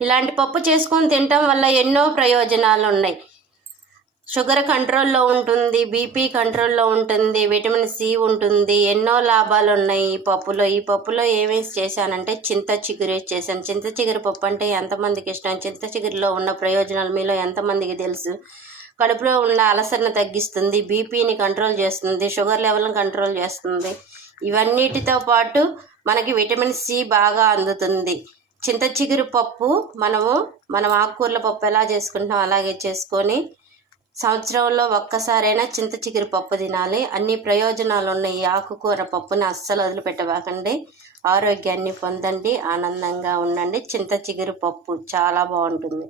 ఇలాంటి పప్పు చేసుకొని తినటం వల్ల ఎన్నో ప్రయోజనాలు ఉన్నాయి షుగర్ కంట్రోల్లో ఉంటుంది బీపీ కంట్రోల్లో ఉంటుంది విటమిన్ సి ఉంటుంది ఎన్నో లాభాలు ఉన్నాయి ఈ పప్పులో. ఈ పప్పులో ఏమేసి చేశానంటే చింత చిగురు చేశాను. చింత చిగురు పప్పు అంటే ఎంతమందికి ఇష్టం? చింత చిగురులో ఉన్న ప్రయోజనాలు మీలో ఎంతమందికి తెలుసు? కడుపులో ఉన్న అలసరను తగ్గిస్తుంది బీపీని కంట్రోల్ చేస్తుంది షుగర్ లెవెల్ని కంట్రోల్ చేస్తుంది. ఇవన్నిటితో పాటు మనకి విటమిన్ సి బాగా అందుతుంది. చింత చిగురు పప్పు మనము మనం ఆకుకూరల పప్పు ఎలా చేసుకుంటాం అలాగే చేసుకొని సంవత్సరంలో ఒక్కసారైనా చింత చిగురు పప్పు తినాలి. అన్ని ప్రయోజనాలు ఉన్నాయి ఈ ఆకుకూర పప్పుని అస్సలు వదిలిపెట్టబాకండి. ఆరోగ్యాన్ని పొందండి ఆనందంగా ఉండండి. చింత చిగురు పప్పు చాలా బాగుంటుంది.